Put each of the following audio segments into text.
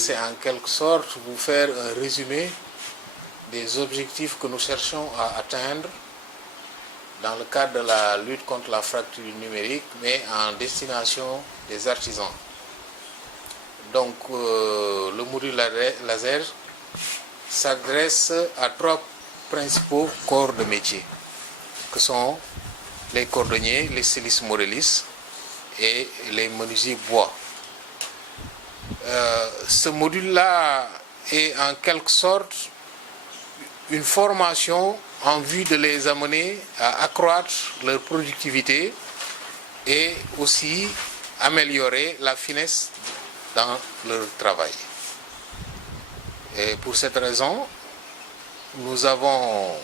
c'est en quelque sorte vous faire un résumé des objectifs que nous cherchons à atteindre dans le cadre de la lutte contre la fracture numérique, mais en destination des artisans. Donc, le module laser s'adresse à trois principaux corps de métier, que sont les cordonniers, les stylistes modélistes et les menuisiers bois. Ce module-là est en quelque sorte une formation en vue de les amener à accroître leur productivité et aussi améliorer la finesse dans leur travail. Et pour cette raison, nous avons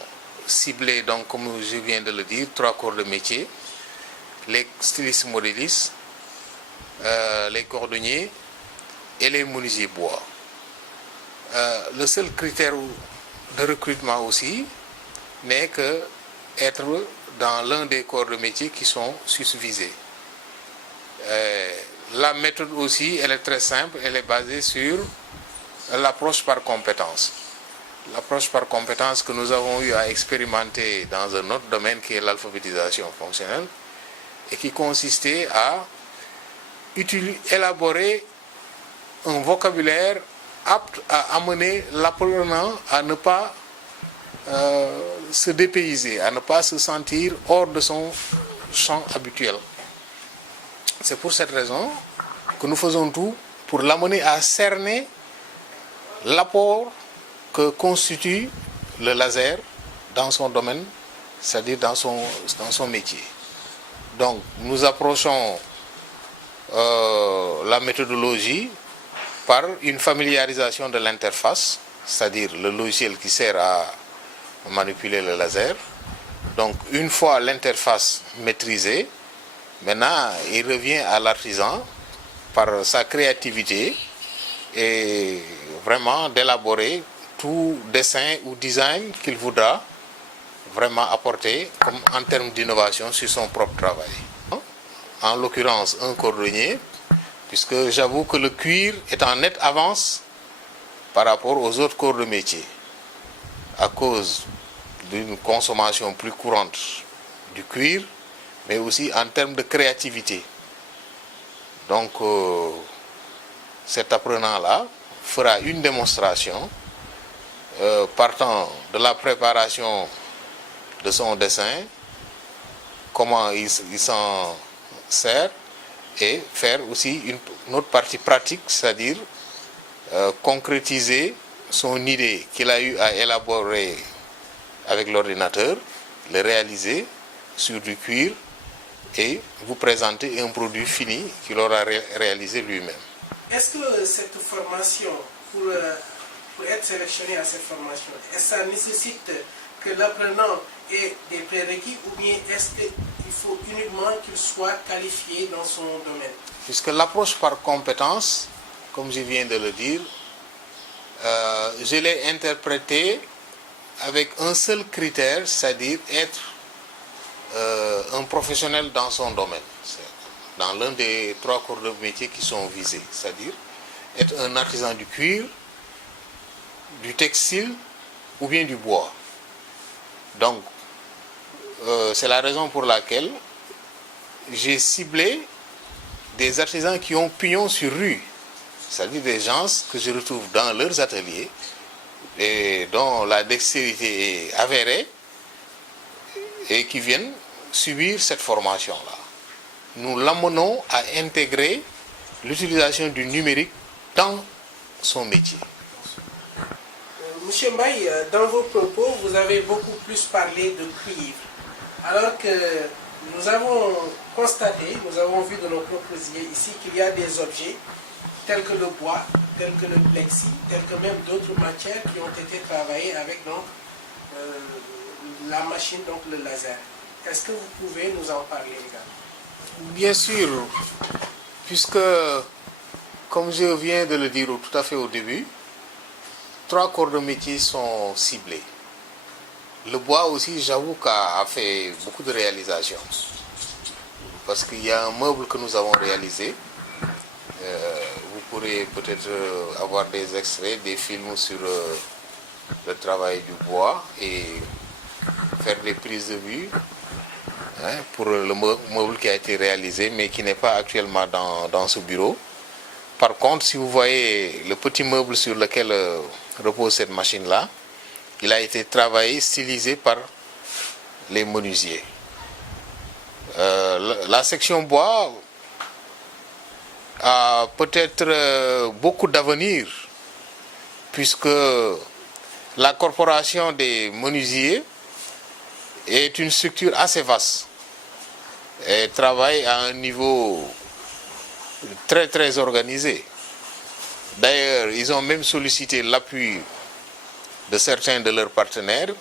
ciblé, donc, comme je viens de le dire, trois corps de métier: les stylistes modélistes, les cordonniers et les menuisiers bois. Le seul critère de recrutement aussi n'est que être dans l'un des corps de métier qui sont susvisés. La méthode aussi, elle est très simple, elle est basée sur l'approche par compétence. L'approche par compétence que nous avons eu à expérimenter dans un autre domaine qui est l'alphabétisation fonctionnelle et qui consistait à élaborer un vocabulaire apte à amener l'apprenant à ne pas se dépayser, à ne pas se sentir hors de son champ habituel. C'est pour cette raison que nous faisons tout pour l'amener à cerner l'apport que constitue le laser dans son domaine, c'est-à-dire dans son métier. Donc, nous approchons la méthodologie par une familiarisation de l'interface, c'est-à-dire le logiciel qui sert à manipuler le laser. Donc, une fois l'interface maîtrisée, maintenant, il revient à l'artisan, par sa créativité, et vraiment d'élaborer tout dessin ou design qu'il voudra vraiment apporter comme en termes d'innovation sur son propre travail. En l'occurrence, un cordonnier, puisque j'avoue que le cuir est en nette avance par rapport aux autres corps de métier, à cause d'une consommation plus courante du cuir, mais aussi en termes de créativité. Donc, cet apprenant-là fera une démonstration partant de la préparation de son dessin, comment il s'en sert, et faire aussi une autre partie pratique, c'est-à-dire concrétiser son idée qu'il a eu à élaborer avec l'ordinateur, le réaliser sur du cuir et vous présenter un produit fini qu'il aura réalisé lui-même. Est-ce que cette formation, pour être sélectionné à cette formation, est-ce que ça nécessite que l'apprenant ait des prérequis ou bien est-ce qu'il faut uniquement qu'il soit qualifié dans son domaine? Puisque l'approche par compétence, comme je viens de le dire, je l'ai interprétée avec un seul critère, c'est-à-dire être un professionnel dans son domaine, dans l'un des trois corps de métier qui sont visés, c'est-à-dire être un artisan du cuir, du textile ou bien du bois. Donc, c'est la raison pour laquelle j'ai ciblé des artisans qui ont pignon sur rue, c'est-à-dire des gens que je retrouve dans leurs ateliers et dont la dextérité est avérée et qui viennent subir cette formation-là. Nous l'amenons à intégrer l'utilisation du numérique dans son métier. Monsieur Mbaye, dans vos propos, vous avez beaucoup plus parlé de cuivre, alors que nous avons constaté, nous avons vu de nos propres yeux ici qu'il y a des objets tels que le bois, tels que le plexi, tels que même d'autres matières qui ont été travaillées avec donc, la machine, donc le laser. Est-ce que vous pouvez nous en parler également? Bien sûr, puisque, comme je viens de le dire tout à fait au début, trois corps de métier sont ciblés. Le bois aussi, j'avoue, qu'a fait beaucoup de réalisations. Parce qu'il y a un meuble que nous avons réalisé. Vous pourrez peut-être avoir des extraits, des films sur le travail du bois et faire des prises de vue, hein, pour le meuble qui a été réalisé mais qui n'est pas actuellement dans ce bureau. Par contre, si vous voyez le petit meuble sur lequel repose cette machine-là, il a été travaillé, stylisé par les menuisiers. La section bois a peut-être beaucoup d'avenir, puisque la corporation des menuisiers est une structure assez vaste et travaille à un niveau très très organisé. D'ailleurs, ils ont même sollicité l'appui de certains de leurs partenaires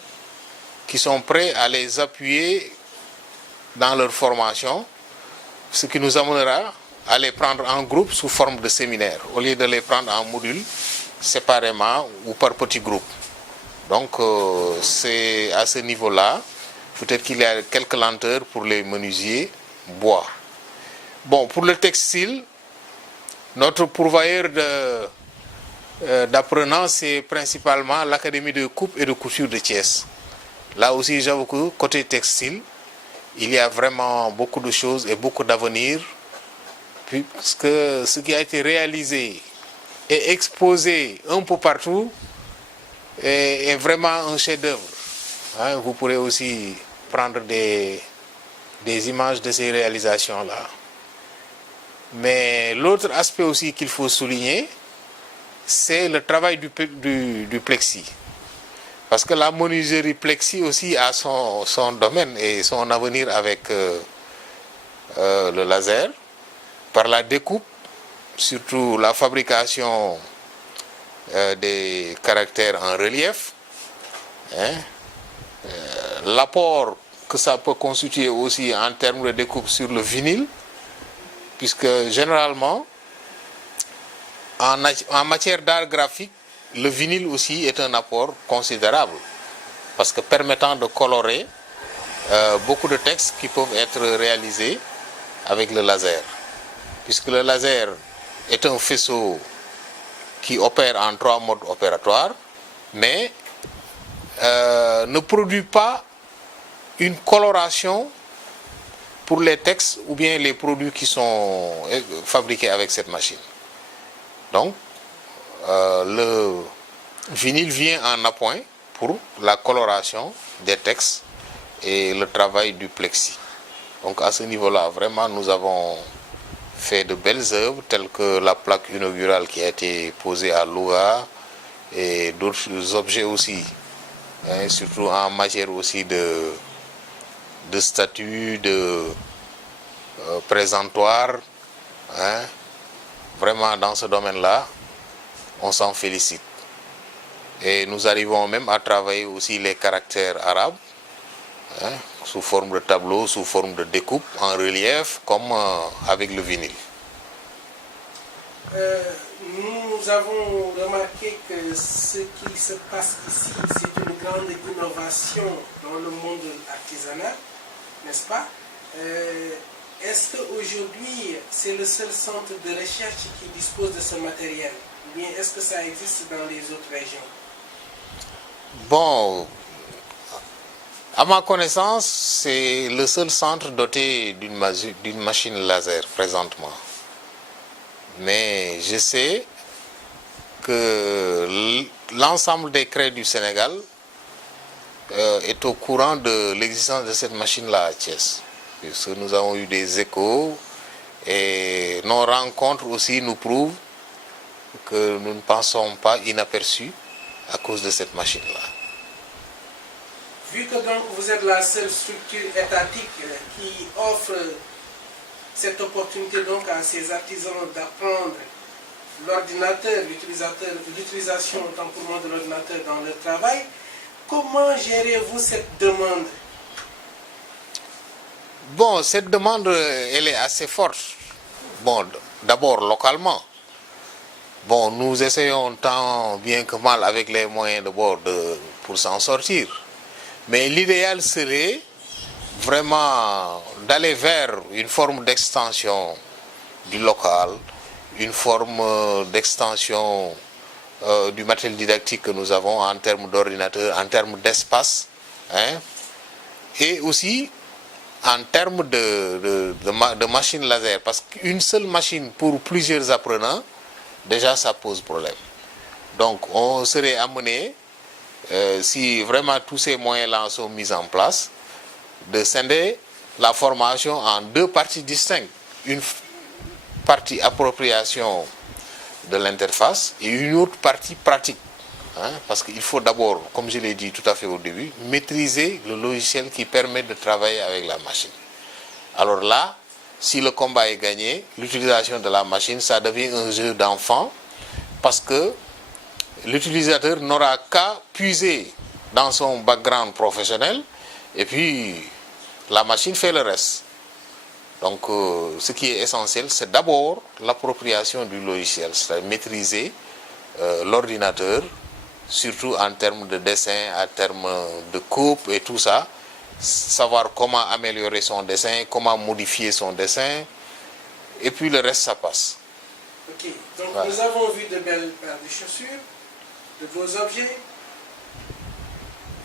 qui sont prêts à les appuyer dans leur formation, ce qui nous amènera à les prendre en groupe sous forme de séminaire, au lieu de les prendre en modules séparément ou par petits groupes. Donc c'est à ce niveau-là, peut-être qu'il y a quelques lenteurs pour les menuisiers bois. Bon, pour le textile, notre pourvoyeur d'apprenants, c'est principalement l'Académie de coupe et de couture de Thiès. Là aussi, j'avoue que côté textile, il y a vraiment beaucoup de choses et beaucoup d'avenir, puisque ce qui a été réalisé et exposé un peu partout est vraiment un chef-d'œuvre. Hein, vous pourrez aussi prendre des images de ces réalisations-là. Mais l'autre aspect aussi qu'il faut souligner, c'est le travail du plexi. Parce que la menuiserie plexi aussi a son domaine et son avenir avec le laser, par la découpe, surtout la fabrication des caractères en relief, hein, l'apport que ça peut constituer aussi en termes de découpe sur le vinyle, puisque généralement, en matière d'art graphique, le vinyle aussi est un apport considérable, parce que permettant de colorer beaucoup de textes qui peuvent être réalisés avec le laser. Puisque le laser est un faisceau qui opère en 3 modes opératoires, mais ne produit pas une coloration pour les textes ou bien les produits qui sont fabriqués avec cette machine. Donc, le vinyle vient en appoint pour la coloration des textes et le travail du plexi. Donc à ce niveau-là, vraiment, nous avons fait de belles œuvres telles que la plaque inaugurale qui a été posée à Louga et d'autres objets aussi, hein, surtout en matière aussi de statues, de présentoirs, hein. Vraiment, dans ce domaine-là, on s'en félicite. Et nous arrivons même à travailler aussi les caractères arabes, hein, sous forme de tableau, sous forme de découpe, en relief, comme avec le vinyle. Nous avons remarqué que ce qui se passe ici, c'est une grande innovation dans le monde de l'artisanat, n'est-ce pas? Est-ce qu'aujourd'hui, c'est le seul centre de recherche qui dispose de ce matériel? Ou bien est-ce que ça existe dans les autres régions? Bon, à ma connaissance, c'est le seul centre doté d'une machine laser présentement. Mais je sais que l'ensemble des crèches du Sénégal est au courant de l'existence de cette machine-là à Thiès. Parce que nous avons eu des échos et nos rencontres aussi nous prouvent que nous ne pensons pas inaperçus à cause de cette machine-là. Vu que donc vous êtes la seule structure étatique qui offre cette opportunité donc à ces artisans d'apprendre l'ordinateur, l'utilisation autant pour moi de l'ordinateur dans leur travail, comment gérez-vous cette demande? Bon, cette demande, elle est assez forte. Bon, d'abord localement. Bon, nous essayons tant bien que mal avec les moyens de bord pour s'en sortir. Mais l'idéal serait vraiment d'aller vers une forme d'extension du local, une forme d'extension du matériel didactique que nous avons en termes d'ordinateur, en termes d'espace, hein, et aussi en termes de machines laser, parce qu'une seule machine pour plusieurs apprenants, déjà ça pose problème. Donc on serait amené, si vraiment tous ces moyens-là sont mis en place, de scinder la formation en deux parties distinctes. Une partie appropriation de l'interface et une autre partie pratique. Hein, parce qu'il faut d'abord, comme je l'ai dit tout à fait au début, maîtriser le logiciel qui permet de travailler avec la machine. Alors là, si le combat est gagné, l'utilisation de la machine, ça devient un jeu d'enfant parce que l'utilisateur n'aura qu'à puiser dans son background professionnel et puis la machine fait le reste. Donc ce qui est essentiel, c'est d'abord l'appropriation du logiciel, c'est-à-dire maîtriser l'ordinateur, surtout en termes de dessin, en termes de coupe et tout ça, savoir comment améliorer son dessin, comment modifier son dessin, et puis le reste, ça passe. Ok, donc voilà. Nous avons vu de belles paires de chaussures, de beaux objets,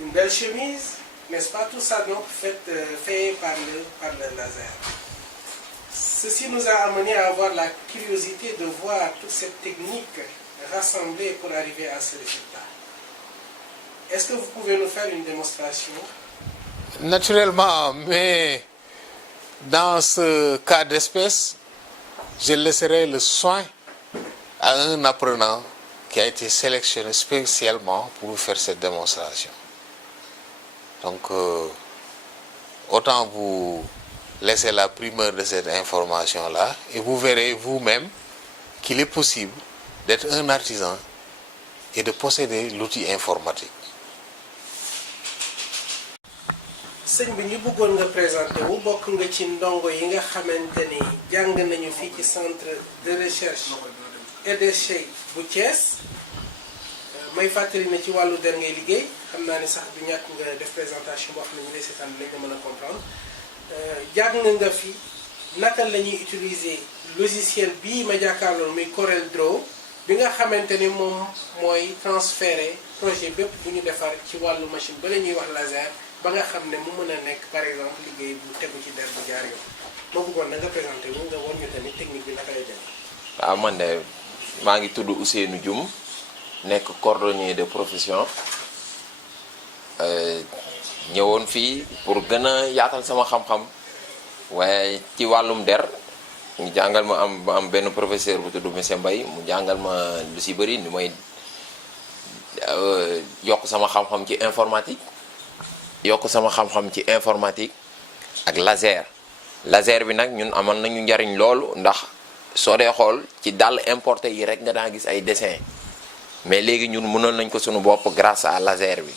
une belle chemise, n'est-ce pas? Tout ça donc fait par le laser. Ceci nous a amené à avoir la curiosité de voir toute cette technique rassemblée pour arriver à ce résultat. Est-ce que vous pouvez nous faire une démonstration? Naturellement, mais dans ce cas d'espèce, je laisserai le soin à un apprenant qui a été sélectionné spécialement pour faire cette démonstration. Donc, autant vous laisser la primeur de cette information-là et vous verrez vous-même qu'il est possible d'être un artisan et de posséder l'outil informatique. sëñ bi ñu bëggoon nga présenté wu bokk nga ci ndongo yi nga xamante ni jàng nañu fii ci centre de recherche et d'essai bu Thiès may fàttali na ci wàllu der ngay liggéey xam naa ni sax du ñàkk nga def présentation boo xam ne ñu lay seetaan lañ nga mën a comprendre jàng nga fi naka la ñuy utiliser logiciel bii ma jàkkaarloon muy Corel Draw bi nga xamante ni moom mooy transférer projet bépp bu ñu defar ci wàllu machine ba la ñuy wax laser ba nga xam ne mu mën a nekk par exemple liggéey bu tegu ci der bu jaar yoon moo bëggoon na nga présenté wu nga won ñu tamit technique bi naka lay dem. waaw man de maa ngi tudd Ousseynou Dioum nekk cordonnier de profession ñëwoon fii pour gën a yaatal sama xam-xam waaye ci wàllum der ñu jàngal ma am benn professeur bu tudd monsieur Mbaye mu jàngal ma lu si bëri ni may yokk sama xam-xam ci informatique ak laser bi nag ñun amoon nañu njariñ loolu ndax soo dee xool ci dàll importé yi rek nga daa gis ay dessin mais léegi ñun mënoon nañ ko suñu bopp grâce à laser bi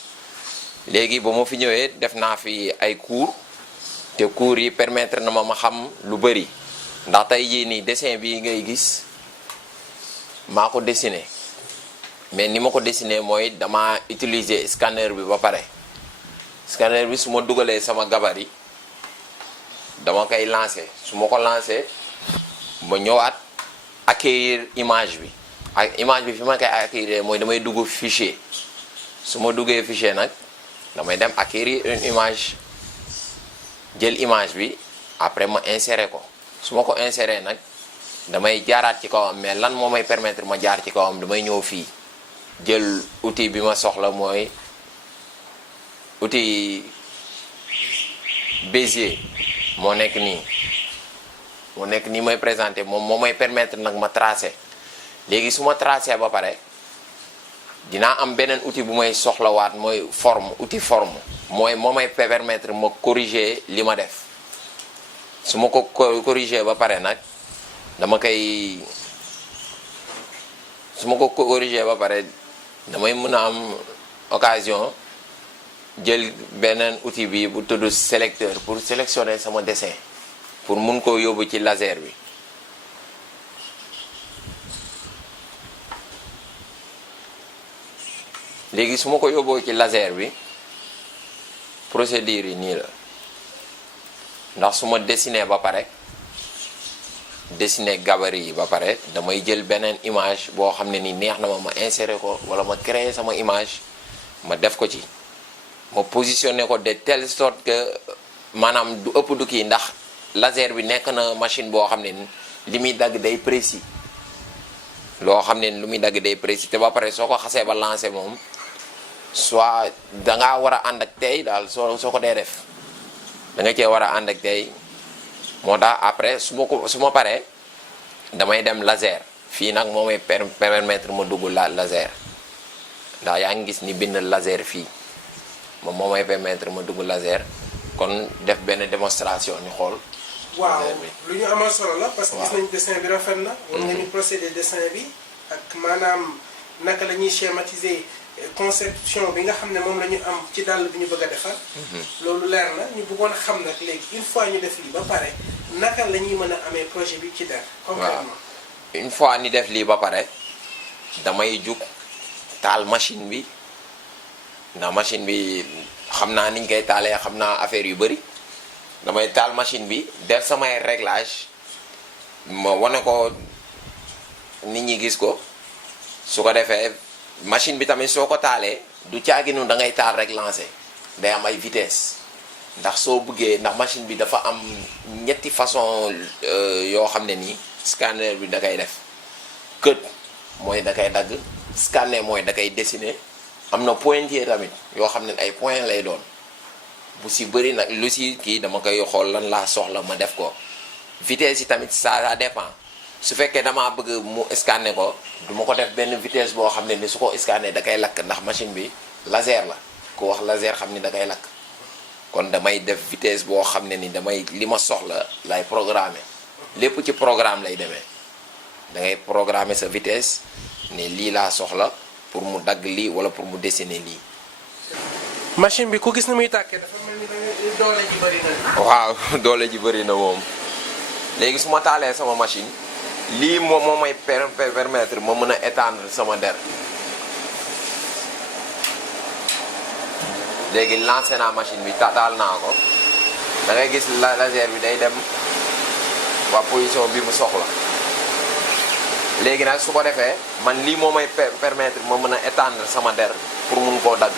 léegi ba ma fi ñëwee def naa fi ay cours te cours yi permettre na ma xam lu bëri ndax tey jii nii dessin bi ngay gis maa ko dessiné mais ni ma ko dessiné mooy dama utiliser scanner bi ba pare scanner bi su ma dugalee sama gabarit dama koy lancé su ma ko lancé ma ñëwaat acquérir image bi ak image bi fi ma koy acquérir mooy damay dugg fichier su ma duggee fichier nag damay dem acquérir une image jël image bi après ma insérer ko su ma ko insérer nag damay jaaraat ci kawam mais lan moo may permettre ma jaar ci kawam damay ñëw fii jël outil bi ma soxla mooy outil Bézier moo nekk nii may présenté moom moo may permettre nag ma tracé léegi su ma tracé ba pare dinaa am beneen outil bu may soxlawaat mooy outil forme mooy moo may permettre ma corriger li ma def su ma ko corriger ba pare nag damay mën a am occasion jël beneen outil bi bu tudd sélecteur pour sélectionner sama dessin pour mun koo yóbbu ci laser bi léegi su ma ko yóbboo ci laser bi procédure yi nii la ndax su ma dessiné ba pare dessiner gabarit yi ba pare damay jël beneen image boo xam ne ni neex na ma insérer ko wala ma créer sama image ma def ko ci ma positionner ko de telle sorte que maanaam du ëpp du kii ndax laser bi nekk na machine boo xam ne ni li muy dagg day précis loo xam ne lu muy dagg day précis te ba pare soo ko xasee ba lancé moom soit dangaa war a ànd ak tey daal soo ko dee def da nga cee war a ànd ak tey moo tax après su ma paree damay dem laser fii nag moo may permettre ma dugg laser ndax yaa ngi gis ni bind laser fii moom moo may permettre ma dugg laser kon def benn démonstration ñu xool. waaw lu ñu amal solo la parce que gis nañu dessin bi rafet na. war nga ñu procédé dessin bi ak maanaam naka la ñuy schématiser conception bi nga xam ne moom la ñu am ci dàll bi ñu bëgg a defar. loolu leer na ñu bëggoon a xam nag léegi une fois ñu def lii ba pare naka la ñuy mën a amee projet bi ci der. concrètement une fois ni def lii ba pare damay jug taal machine bi ndax machine bi xam naa niñ koy taalee xam naa affaire yu bëri damay taal machine bi def samay réglage ma wane ko nit ñi gis ko su ko defee machine bi tamit soo ko taalee du caaginu da ngay taal rek lancer day am ay vitesse ndax soo bëggee ndax machine bi dafa am ñetti façon yoo xam ne nii scanner bi da koy def kët mooy da koy dagg scanner mooy da koy dessiner am na pointier tamit yoo xam ne ay point lay doon bu si bëri nag lu si kii dama koy xool lan laa soxla ma def ko vitesse yi tamit ça dépend su fekkee damaa bëgg mu scanner ko du ma ko def benn vitesse boo xam ne ni su ko scanner da koy lakk ndax machine bi laser la ku wax laser xam ni da koy lakk kon damay def vitesse boo xam ne ni damay li ma soxla lay programmer lépp ci programme lay demee da ngay programmer sa vitesse ne lii laa soxla pour mu dagg lii wala pour mu dessiner lii. machine bi ku gis ni muy tàkkee dafa mel ni doole ji bëri na. waaw doole ji bëri na moom léegi su ma taalee sama machine lii moo may permettre ma mën a étendre sama der léegi lancé naa machine bi taal naa ko da ngay gis laser bi day dem waa position bi mu soxla léegi nag su ko defee man lii moo may permettre ma mën a étendre sama der pour mun koo dagg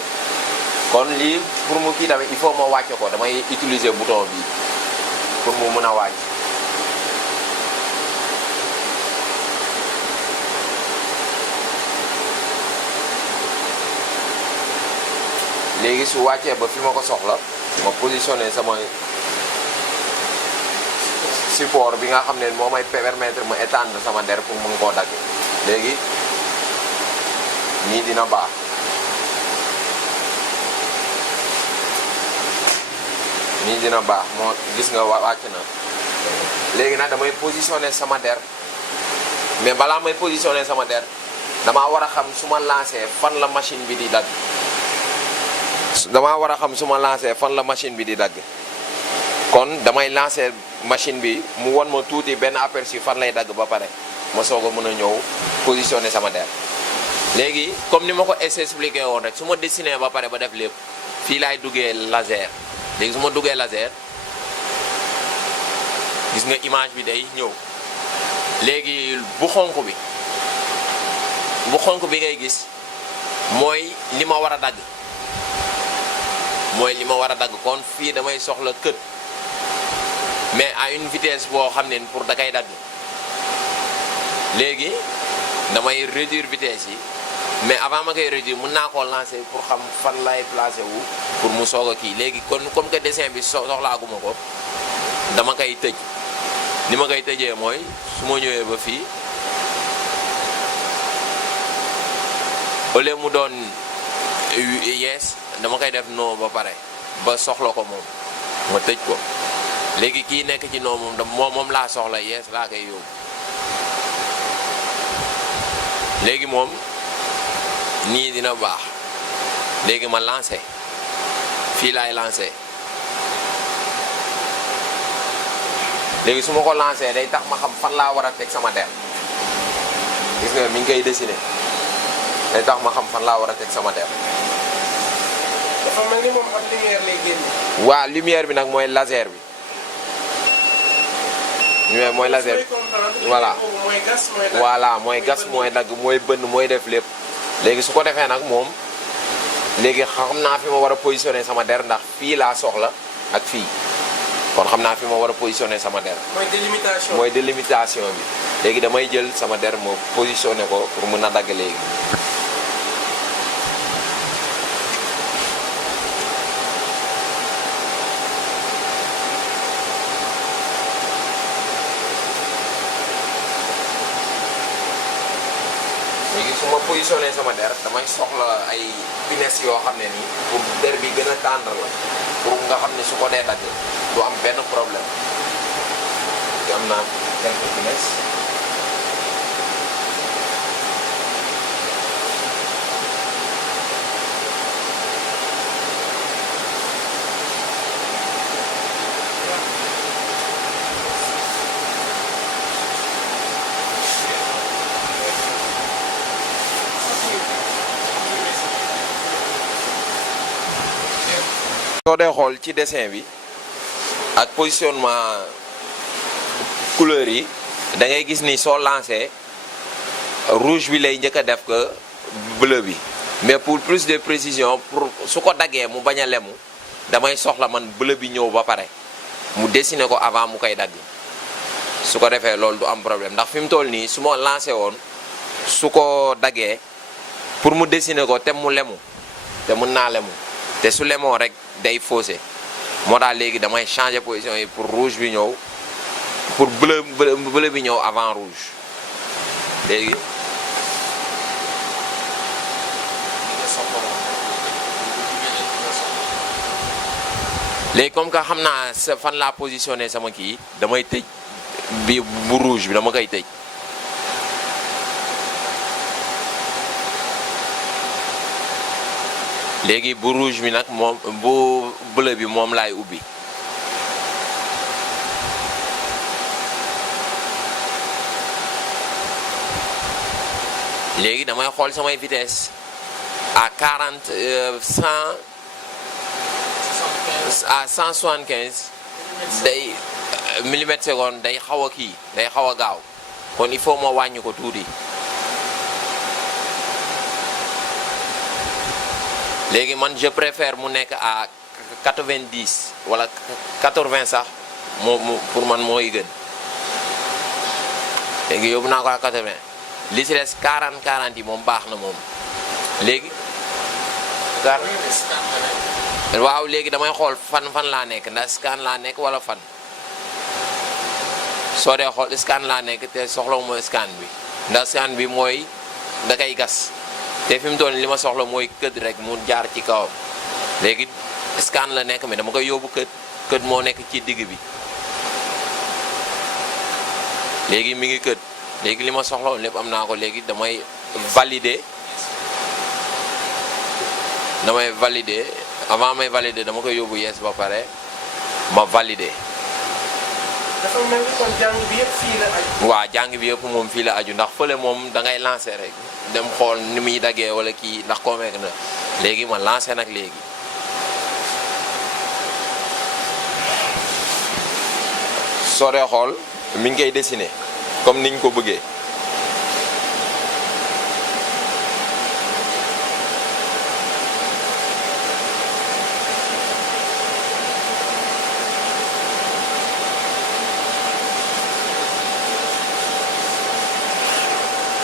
kon lii pour mu kii tamit il faut ma wàcce ko damay utiliser bouton bi pour mu mën a wàcc léegi su wàccee ba fi ma ko soxla ma positionné sama support bi nga xam ne moo may permettre ma étendre sama der pour mun koo dagg léegi nii dina baax nii dina baax moo gis nga wàcc na léegi nag damay positionné sama der mais balaa may positionné sama der damaa war a xam su ma lancé fan la machine bi di dagg damaa war a xam su ma lancé fan la machine bi di dagg kon damay lancé machine bi mu won ma tuuti benn aperçu fan lay dagg ba pare ma soog a mën a ñëw positionné sama der léegi comme ni ma ko expliqué woon rek su ma dessiné ba pare ba def lépp fii laay duggee laser léegi su ma duggee laser gis nga image bi day ñëw léegi bu xonk bi ngay gis mooy li ma war a dagg kon fii damay soxla kët mais à une vitesse boo xam ne pour da kay dagg léegi damay réduire vitesse yi mais avant ma koy réduire mën naa koo lancer pour xam fan lay placé wu pour mu soog a kii léegi kon comme que dessin bi soxlaaguma ko dama koy tëj ni ma koy tëjee mooy su ma ñëwee ba fii au lieu mu doon yees dama koy def noo ba pare ba soxla ko moom ma tëj ko léegi kii nekk ci noo moom laa soxla yees laa koy yóbbu léegi moom nii dina baax léegi ma lancé fii laay lancé léegi su ma ko lancé day tax ma xam fan laa war a teg sama der gis nga mi ngi koy dessiné day tax ma xam fan laa war a teg sama der. dafa mel ni moom ab lumière lay génne. waaw lumière bi nag mooy laser bi mais mooy laser voilà voilà mooy gas mooy dagg mooy bënn mooy def lépp léegi su ko defee nag moom léegi xam naa fi ma war a positionner sama der ndax fii laa soxla ak fii kon xam naa fi ma war a positionner sama der mooy délimitation bi léegi damay jël sama der ma positionner ko pour mën a dagg léegi su ma positionné sama der damay soxla ay pinces yoo xam ne nii pour der bi gën a tendre la pour nga xam ne su ko dee dagg du am benn problème te am naa quelques pinces soo dee xool ci dessin bi ak positionnement couleur yi da ngay gis ni soo lancé rouge bi lay njëkk a def que bleu bi mais pour plus de précision pour su ko daggee mu bañ a lemu damay soxla man bleu bi ñëw ba pare mu dessiner ko avant mu koy dagg su ko defee loolu du am problème ndax fi mu toll nii su ma lancé woon su ko daggee pour mu dessiner ko te mu lemu te mën naa lemu te su lemoo rek day faussé moo tax léegi damay changer position yi pour rouge bi ñëw pour bleu bi ñëw avant rouge léegi comme que xam naa sa fan laa positionné sama kii damay tëj bi bu rouge bi dama koy tëj léegi bu rouge bi nag moom bu bleu bi moom laay ubbi léegi damay xool samay vitesse à 175 day millimètre seconde day xaw a kii day xaw a gaaw kon il faut ma wàññi ko tuuti léegi man je préfère mu nekk à 90 wala 80 sax pour man mooy gën léegi yóbbu naa ko à 80 li ci des 40 yi moom baax na moom léegi. waaw léegi damay xool fan laa nekk ndax scan laa nekk wala fan soo dee xool scan laa nekk te soxla mooy scan bi ndax scan bi mooy da kay gas. te fi mu toll li ma soxla mooy kët rek mu jaar ci kawam léegi scan la nekk mais dama koy yóbbu kët moo nekk ci digg bi léegi mi ngi kët léegi li ma soxla woon lépp am naa ko léegi damay valider avant may valider dama koy yóbbu yes ba pare ma valider. dafa mel ni kon jàng bi yëpp fii la aju. waaw jàng bi yëpp moom fii la aju ndax fële moom da ngay lancer rek. dem xool ni muy daggee wala kii ndax convaincre na léegi ma lancé nag léegi soo dee xool mi ngi koy dessiner comme niñ ko bëggee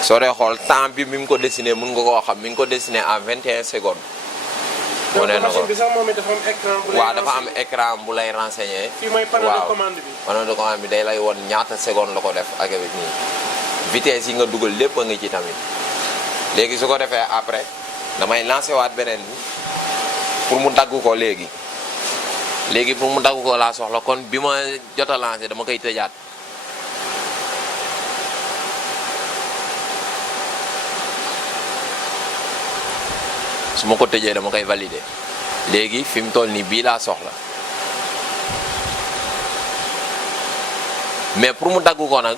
soo dee xool temps bi mi ngi ko dessiné mun nga koo xam mi ngi ko dessiné à 21 secondes. wane na ko waaw dafa am écran bu lay renseigner. fii mooy panneau de commande bi. panneau de commande bi day lay won ñaata seconde la ko def ak nii vitesse yi nga dugal lépp a ngi ci tamit léegi su ko defee après damay lancé waat beneen bi pour mu dagg ko léegi pour mu dagg ko laa soxla kon bi ma jot a lancé dama koy tëjaat. su ma ko tëjee dama koy valider léegi fi mu toll nii bii laa soxla mais pour mu dagg ko nag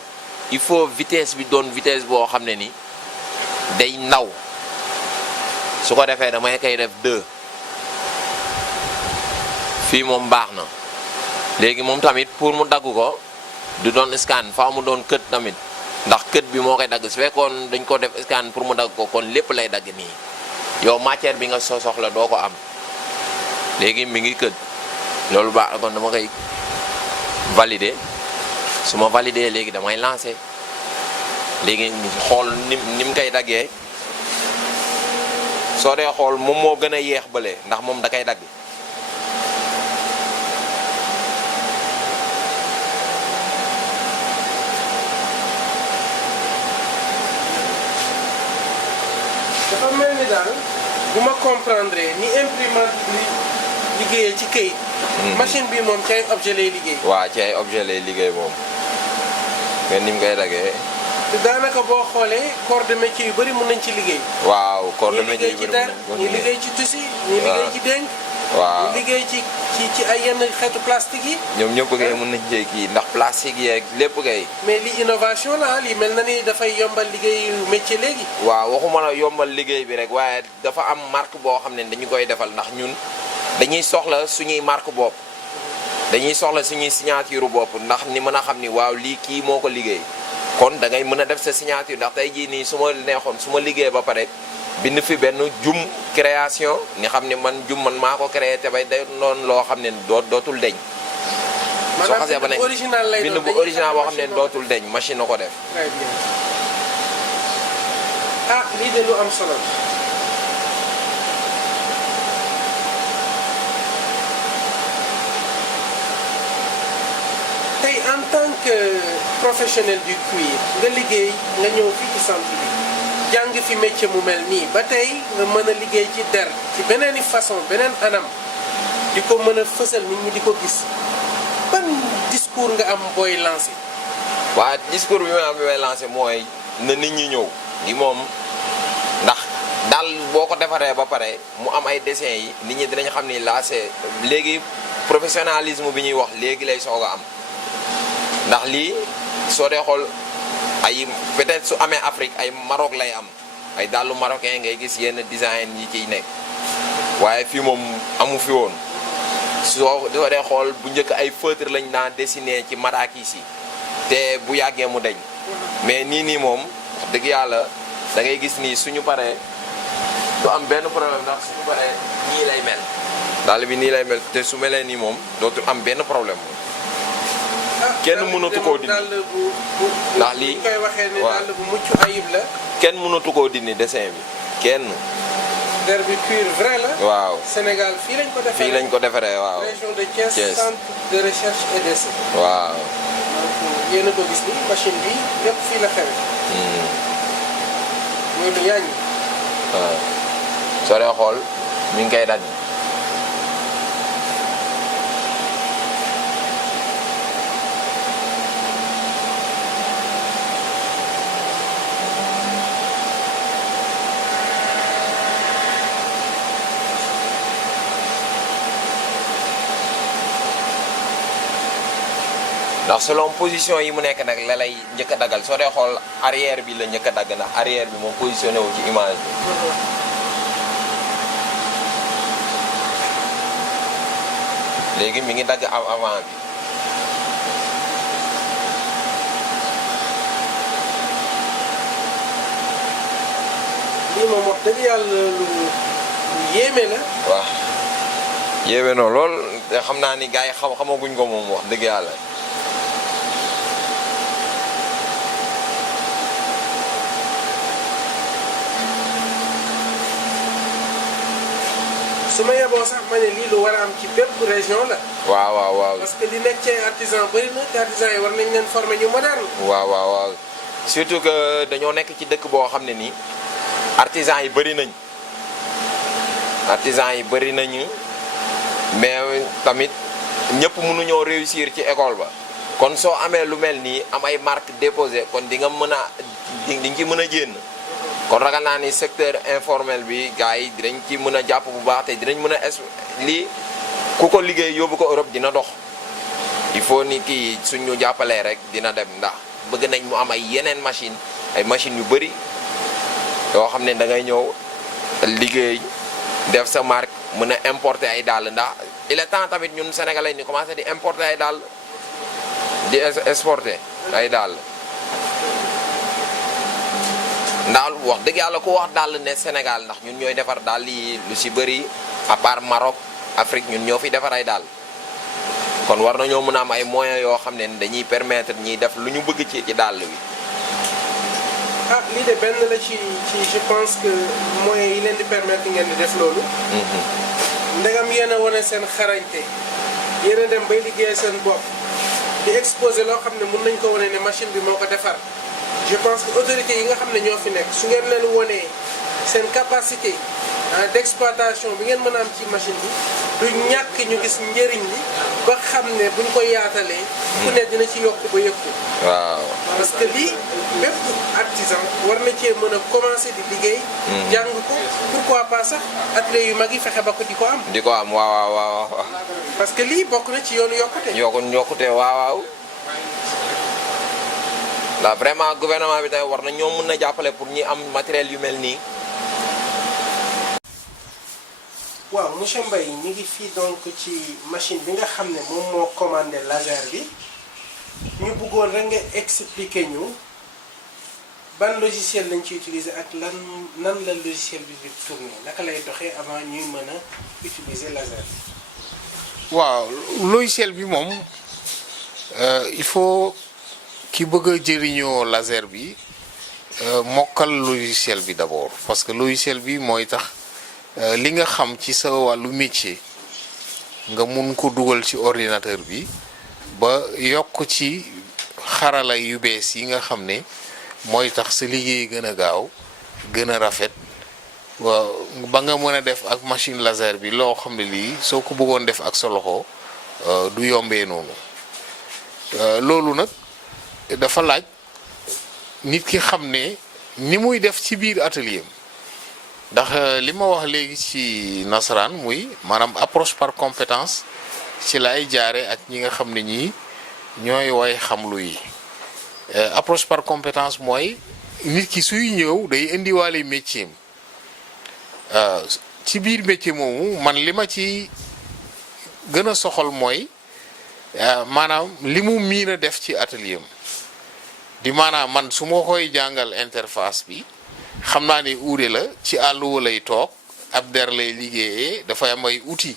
il faut vitesse bi doon vitesse boo xam ne ni day ndaw su ko defee damay koy def 2 fii moom baax na léegi moom tamit pour mu dagg ko du doon scan faa mu doon kët tamit ndax kët bi moo koy dagg su fekkoon dañ ko def scan pour mu dagg ko kon lépp lay dagg nii yow matière bi nga soxla doo ko am léegi mi ngi kët loolu baax kon dama koy valider su ma valider léegi damay lancer léegi xool ni mu koy daggee soo dee xool moom moo gën a yeex bële ndax moom da koy dagg dafa mel ni daal bu ma comprendre ni imprimante bi liggéeyee ci këyit. machine bi moom ci ay objet lay liggéey. waaw ci ay objet lay liggéey moom mais ni mu koy daggee. te daanaka boo xoolee corps de métier yu bëri mën nañ ci liggéey. waaw corps de métier yu bëri mën nañ ko ñi liggéey ci tissu ñi liggéey ci dénk. waaw ñi liggéey ci ay yenn xeetu plastique yi. ñoom ñëpp kay mën nañ cee kii ndax plastique yeeg lépp kay. mais li innovation la li mel na ni dafay yombal liggéeyu métier léegi. waaw waxuma la yombal liggéey bi rek waaye dafa am marque boo xam ne dañu koy defal ndax ñun dañuy soxla suñuy marque bopp dañuy soxla suñuy signature bopp ndax ni mën a xam ni waaw lii kii moo ko liggéey kon da ngay mën a def sa signature ndax tey jii nii su ma neexoon su ma liggéey ba pare bind fi benn jum création ni xam ne man jum man maa ko créé te bay day noonu loo xam ne dootul deñ soo xasee ba ne bind bu original boo xam ne dootul deñ machine na ko def. très bien ah lii de lu am solo. tey en tant que professionnel du cuir nga liggéey nga ñëw fii ci centre bi jàng fi métier mu mel nii ba tey nga mën a liggéey ci der ci beneeni façon beneen anam di ko mën a fësal nit ñi di ko gis ban discours nga am booy lancé. waa discours bi may lancé mooy na nit ñi ñëw di moom ndax daal boo ko defaree ba pare mu am ay dessin yi nit ñi dinañ xam ni là c'est léegi professionnalisme bi ñuy wax léegi lay soog a am ndax lii soo dee xool ay peut-être su amee Afrique ay Maroc lay am ay dàllu marocain ngay gis yenn design yi ciy nekk waaye fii moom amu fi woon soo dee xool bu njëkk ay feutre lañ daan dessiné ci marakis yi te bu yàggee mu deñ mais nii moom wax dëgg yàlla da ngay gis nii suñu paree du am benn problème ndax suñu paree nii lay mel dàll bi nii lay mel te su melee nii moom dootul am benn problème kenn mënatu koo dindi ndax lii koy waxee ne dàll bu mucc ayib la. kenn mënatu koo dindi dessin bi kenn. der bi cuir vrai la. waaw Sénégal fii lañ ko defaree. fii lañ ko defaree waaw. région de Thiès centre de recherche et d'essai. waaw. donc yéen a ko gis ni machine bi lépp fii la xewee. mooy lu yaaññi. waaw soo dee xool mi ngi koy dagg. ndax selon position yi mu nekk nag la lay njëkk a daggal soo dee xool arrière bi la njëkk a dagg ndax arrière bi moom positionné wu ci image bi. léegi mi ngi dagg avant bi. lii moom wax dëgg yàlla lu yéeme la. waaw yéeme na lool te xam naa ni gars yi xamaguñ ko moom wax dëgg yàlla. su ma yeboo sax ma ne lii lu war a am ci bépp région la. waaw. parce que li nekk ci artisan bëri na te artisan yi war nañ leen former ñu moderne. waaw surtout que dañoo nekk ci dëkk boo xam ne nii artisan yi bëri nañ mais tamit ñëpp mënuñoo réussir ci école ba kon soo amee lu mel nii am ay marque déposé kon di nga mën a di nga ci mën a génn. kon ragal naa ni secteur informel bi gars yi dinañ ci mën a jàpp bu baax te dinañ mën a lii ku ko liggéey yóbbu ko Europe dina dox il faut ni kii suñu jàppalee rek dina dem ndax bëgg nañ mu am ay yeneen ay machines yu bëri yoo xam ne da ngay ñëw liggéey def sa marque mën a importer ay dàll ndax il est temps tamit ñun sénégalais ni commencé di importer ay dàll di exporter ay dàll. ndax wax dëgg yàlla ku wax dàll ne Sénégal ndax ñun ñooy defar dàll yi lu si bëri à part Maroc Afrique ñun ñoo fi defar ay dàll. kon war nañoo mën a am ay moyens yoo xam ne dañuy permettre ñiy def lu ñu bëgg ci dàll wi. ah lii de benn la ci je pense que moyens yi leen di permettre ngeen di def loolu. ndegam yéen a wane seen xarañte yéen a dem bay liggéeyal seen bopp di exposer loo xam ne mën nañ ko wane ne machine bi moo ko defar. je pense que autorités yi nga xam ne ñoo fi nekk su ngeen leen wonee seen capacité d'exploitation bi ngeen mën a am ci machine bi du ñàkk ñu gis njëriñ li ba xam ne buñ ko yaatalee. ku ne dina ci yokk ba yëg ko. waaw parce que lii bépp artisan war na cee mën a commencer di liggéey. jàng ko pourquoi pas sax atelier yu mag yi fexe ba ko di ko am. di ko am waaw. parce que lii bokk na ci yoonu yokkute. yokkute waaw. la vraiment gouvernement bi tamit war na ñoo mën a jàppale pour ñi am matériel yu mel nii. waaw monsieur Mbaye ñu ngi fii donc ci machine bi nga xam ne moom moo commandé laser bi ñu bëggoon rek nga expliquer ñu ban logiciel lañ ci utiliser ak nan la logiciel bi di tourner naka lay doxee avant ñuy mën a utiliser laser bi. waaw logiciel bi moom il faut ki bëgg a jëriñoo laser bi mokkal logiciel bi d'abord parce que logiciel bi mooy tax li nga xam ci sa wàllu métier nga mun ko dugal ci ordinateur bi ba yokk ci xarala yu bees yi nga xam ne mooy tax sa liggéey gën a gaaw gën a rafet waaw ba nga mën a def ak machine laser bi loo xam ne lii soo ko bëggoon def ak sa loxo du yombee noonu loolu nag dafa laaj nit ki xam ne ni muy def ci biir atelier ndax li ma wax léegi ci nasaraan muy maanaam approche par compétence ci lay jaare ak ñi nga xam ne ñii ñooy way xamlu yi approche par compétence mooy nit ki suy ñëw day indiwaale métier ci biir métier moomu man li ma ci gën a soxal mooy maanaam li mu miin a def ci atelier am di maanaam man su ma koy jàngal interface bi xam naa ne uude la ci àll lay toog ab der lay liggéeyee dafay am ay outils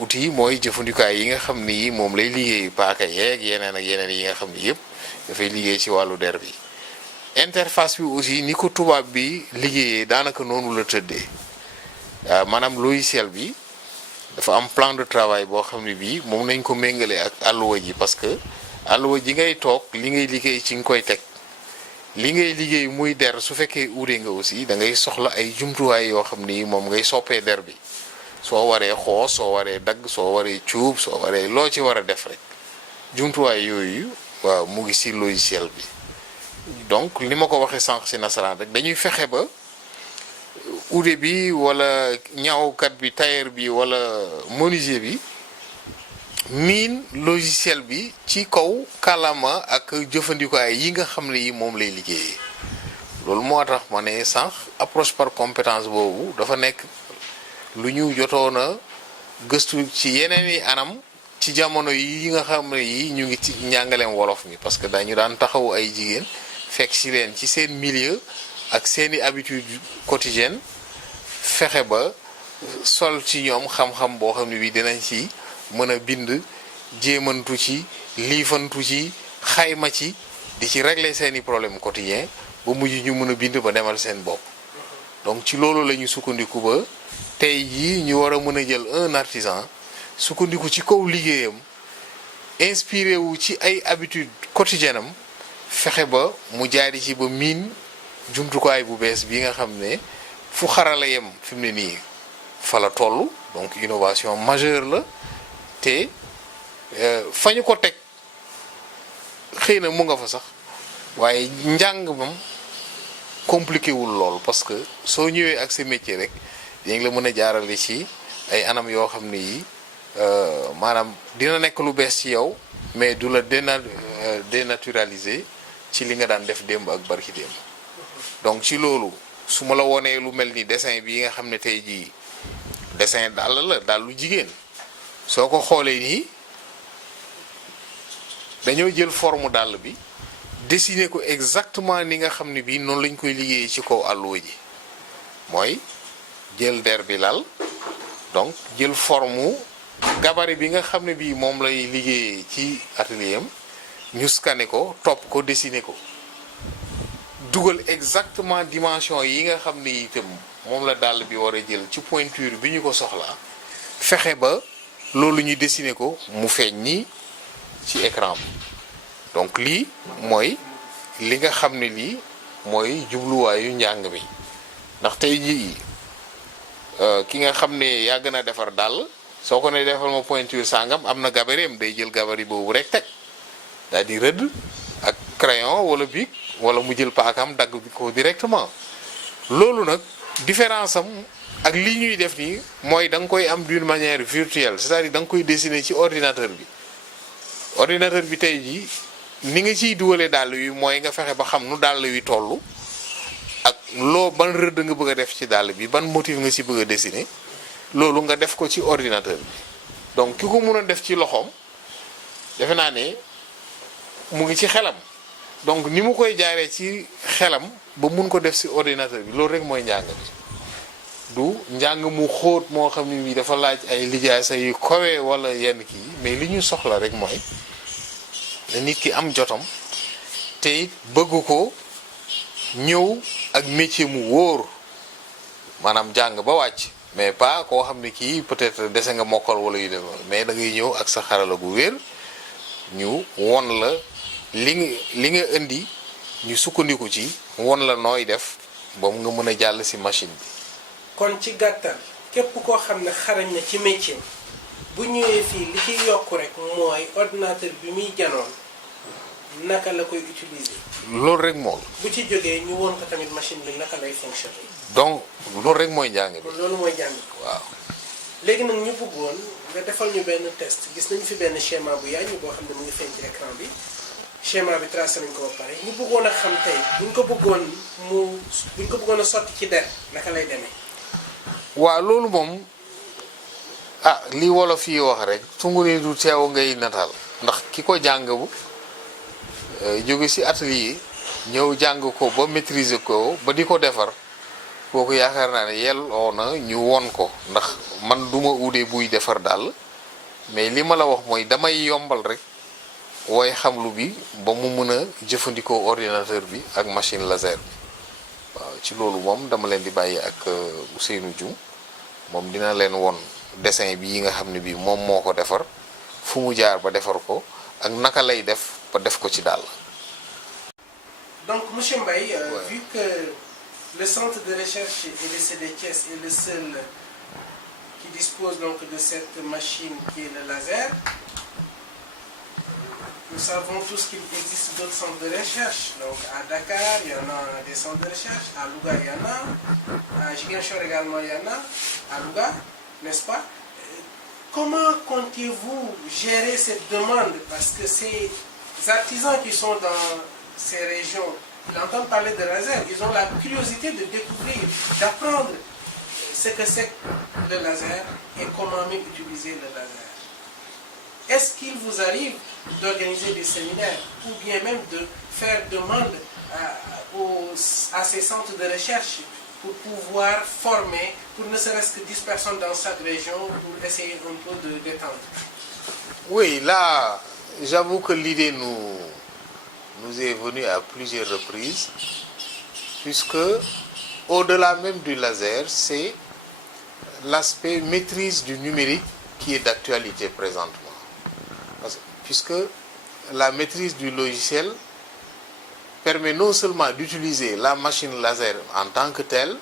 outils yi mooy jëfandikaay yi nga xam ni yi moom lay liggéey paaka yeeg yeneen ak yeneen yi nga xam ni yëpp dafay liggéey ci wàllu der bi interface bi aussi ni ko tubaab bi liggéeyee daanaka noonu la tëddee maanaam logiciel bi dafa am plan de travail boo xam ne bii moom nañ ko méngale ak àlluwa ji parce que àlluwa ji ngay toog li ngay liggéey ci nga koy teg li ngay liggéey muy der su fekkee uude nga aussi da ngay soxla ay jumtuwaay yoo xam ni moom ngay soppee der bi soo waree xoos soo waree dagg soo waree cuub soo waree loo ci war a def rek jumtuwaay yooyu waaw mu ngi ci logiciel bi donc li ma ko waxee sànq ci nasaraan rek dañuy fexe ba uude bi wala ñaawkat bi tailleur bi wala menuisier bi miin logiciel bi ci kaw kàllaama ak jëfandikuwaay yi nga xam ne yi moom lay liggéeyee loolu moo tax ma ne sànq approche par compétence boobu dafa nekk lu ñu jotoon a gëstu ci yeneen i anam ci jamono yi nga xam ne yi ñu ngi ci njàngaleem wolof mi parce que dañu daan taxaw ay jigéen fekk si leen ci seen milieu ak seeni habitude quotidienne fexe ba sol ci ñoom xam-xam boo xam ne bi dinañ ci mën a bind jéemantu ci liifantu ci xayma ci di ci régler seeni problème quotidien ba mujj ñu mën a bind ba demal seen bopp donc ci loolu la ñu sukkandiku ba tey jii ñu war a mën a jël un artisan sukkandiku ci kaw liggéeyam inspiré wu ci ay habitude quotidienne am fexe ba mu jaari ci ba miin jumtukaay bu bees bi nga xam ne fu xarala yem fi mu ne nii fa la toll donc innovation majeure la te fa ñu ko teg xëy na mu nga fa sax waaye njàng moom compliqué wul lool parce que soo ñëwee ak sa métier rek dañ la mën a jaarale ci ay anam yoo xam ne yi maanaam dina nekk lu bees ci yow mais du la dénaturaliser ci li nga daan def démb ak barki démb donc ci loolu su ma la wonee lu mel ni dessin bi nga xam ne tey jii dessin dàll la dàllu jigéen soo ko xoolee nii dañoo jël forme dàll bi dessiner ko exactement ni nga xam ne bii noonu lañ koy liggéeyee ci kaw àlluwa ji mooy jël der bi lal donc jël forme gabarit bi nga xam ne bii moom lay liggéeyee ci atelier am ñu scanner ko topp ko dessiner ko dugal exactement dimension yi nga xam ne itam moom la dàll bi war a jël ci pointure bi ñu ko soxlaa fexe ba loolu ñu dessiner ko mu feeñ nii ci écran bi donc lii mooy li nga xam ne lii mooy jubluwaayu njàng mi ndax tey jii ki nga xam ne yàgg na defar dàll soo ko ne defal ma pointure sàngam am na gabarit day jël gabarit boobu rek teg daal di rëdd ak crayon wala bic wala mu jël paakam dagg ko directement loolu nag différence am ak li ñuy def nii mooy da nga koy am d'une manière virtuelle c'est-à-dire da nga koy dessiner ci ordinateur bi tey jii ni nga ciy dugalee dàll wi mooy nga fexe ba xam nu dàll wi toll ak loo ban rëdd nga bëgg a def ci dàll bi ban motif nga ci bëgg a dessiner loolu nga def ko ci ordinateur bi donc ki ko mun a def ci loxoom defe naa ne mu ngi ci xelam donc ni mu koy jaaree ci xelam ba mun ko def ci ordinateur bi loolu rek mooy njàng bi du njàng mu xóot moo xam ne bi dafa laaj ay lijaasa yu kawe wala yenn kii mais li ñu soxla rek mooy na nit ki am jotam te it bëgg ko ñëw ak métier mu wóor maanaam jàng ba wàcc mais pas koo xam ne kii peut-être dese nga mokkal wala yu dem mais da ngay ñëw ak sa xarala gu wér ñu won la li nga indi ñu sukkandiku ci won la nooy def ba mu nga mën a jàll ci machine bi. kon ci gàttal képp koo xam ne xarañ na ci métier bu ñëwee fii li ciy yokk rek mooy ordinateur bi muy janoon naka la koy utiliser. loolu rek moom. bu ci jógee ñu woon ko tamit machine bi naka lay fonctionner. donc loolu rek mooy njàng bi. loolu mooy njàng bi. waaw. léegi nag ñu bëggoon nga defal ñu benn test gis nañu fi benn schéma bu yaay ñu boo xam ne mu ngi feeñ ci écran bi schéma bi tracé nañ ko ba pare ñu bëggoon a xam tey buñ ko bëggoon a sotti ci der naka lay demee. waaw loolu moom li wolof yi wax rek tungu ne du teew ngay nataal ndax ki ko jàng bu jóge ci atelier ñëw jàng ko ba maîtriser ko ba di ko defar kooku yaakaar naa ne yelloo na ñu won ko ndax man duma ude buy defar daal mais li ma la wax mooy damay yombal rek wooy xamlu bi ba mu mën a jëfandikoo ordinateur bi ak machine laser bi waaw ci loolu moom dama leen di bàyyi ak Ousseynou Dioum moom dina leen won dessin bi yi nga xam ne bii moom moo ko defar fu mu jaar ba defar ko ak naka lay def ba def ko ci daal. Donc monsieur Mbaye, vu que le centre de recherche et d'essai de Thiès est le seul qui dispose donc de cette machine qui est le laser, nous savons tous qu'il existe d'autres centres de recherche. Donc à Dakar, il y en a des centres de recherche, à Louga, il y en a, à Ziguinchor également, il y en a, à Louga, n'est-ce pas? Comment comptez-vous gérer cette demande? Parce que ces artisans qui sont dans ces régions, ils entendent parler de laser, ils ont la curiosité de découvrir, d'apprendre ce que c'est le laser et comment même utiliser le laser. Est-ce qu'il vous arrive d'organiser des séminaires ou bien même de faire demande à ces centres de recherche pour pouvoir former, pour ne serait-ce que 10 personnes dans chaque région pour essayer un peu de détendre? Oui, là, j'avoue que l'idée nous est venue à plusieurs reprises, puisque au-delà même du laser, c'est l'aspect maîtrise du numérique qui est d'actualité présentement. Puisque la maîtrise du logiciel permet non seulement d'utiliser la machine laser en tant que telle,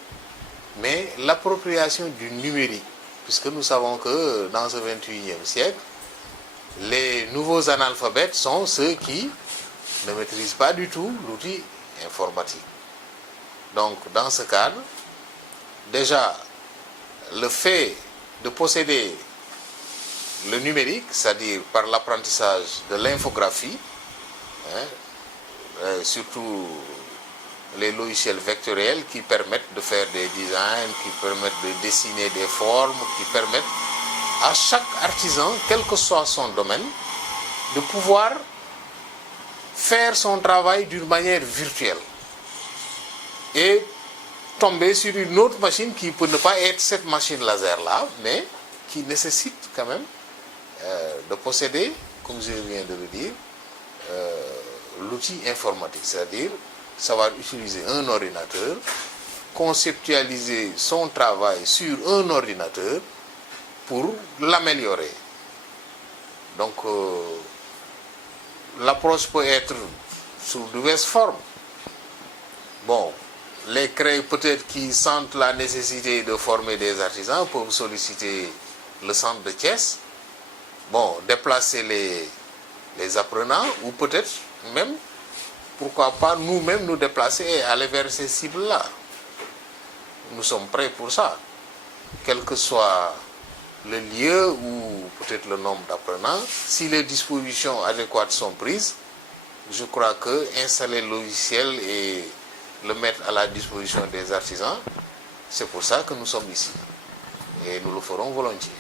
mais l'appropriation du numérique, puisque nous savons que dans ce 21e siècle, les nouveaux analphabètes sont ceux qui ne maîtrisent pas du tout l'outil informatique. Donc, dans ce cadre, déjà, le fait de posséder le numérique, c'est-à-dire par l'apprentissage de l'infographie, surtout les logiciels vectoriels qui permettent de faire des designs, qui permettent de dessiner des formes, qui permettent à chaque artisan, quel que soit son domaine, de pouvoir faire son travail d'une manière virtuelle et tomber sur une autre machine qui peut ne pas être cette machine laser-là, mais qui nécessite quand même de posséder, comme je viens de le dire, l'outil informatique, c'est-à-dire savoir utiliser un ordinateur, conceptualiser son travail sur un ordinateur pour l'améliorer. Donc, l'approche peut être sous diverses formes. Bon, les CREI peut-être qui sentent la nécessité de former des artisans peuvent solliciter le centre de Thiès, bon, déplacer les apprenants ou peut-être même, pourquoi pas nous-mêmes nous déplacer et aller vers ces cibles-là. Nous sommes prêts pour ça, quel que soit le lieu ou peut-être le nombre d'apprenants. Si les dispositions adéquates sont prises, je crois que installer le logiciel et le mettre à la disposition des artisans, c'est pour ça que nous sommes ici. Et nous le ferons volontiers.